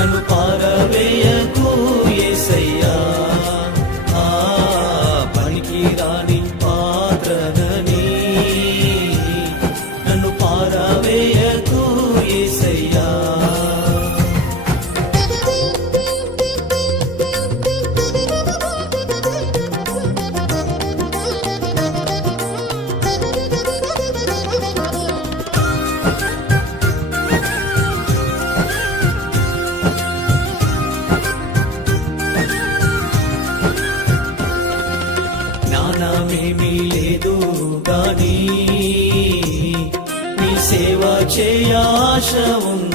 నన్ను పారవేయకు యేసయ్యా, పనికి రాని పాత్రనని నన్ను పారవేయకు యేసయ్యా. జ్ఞానమేమీ లేదు గాని నీ సేవ చేయ ఆశ ఉంది.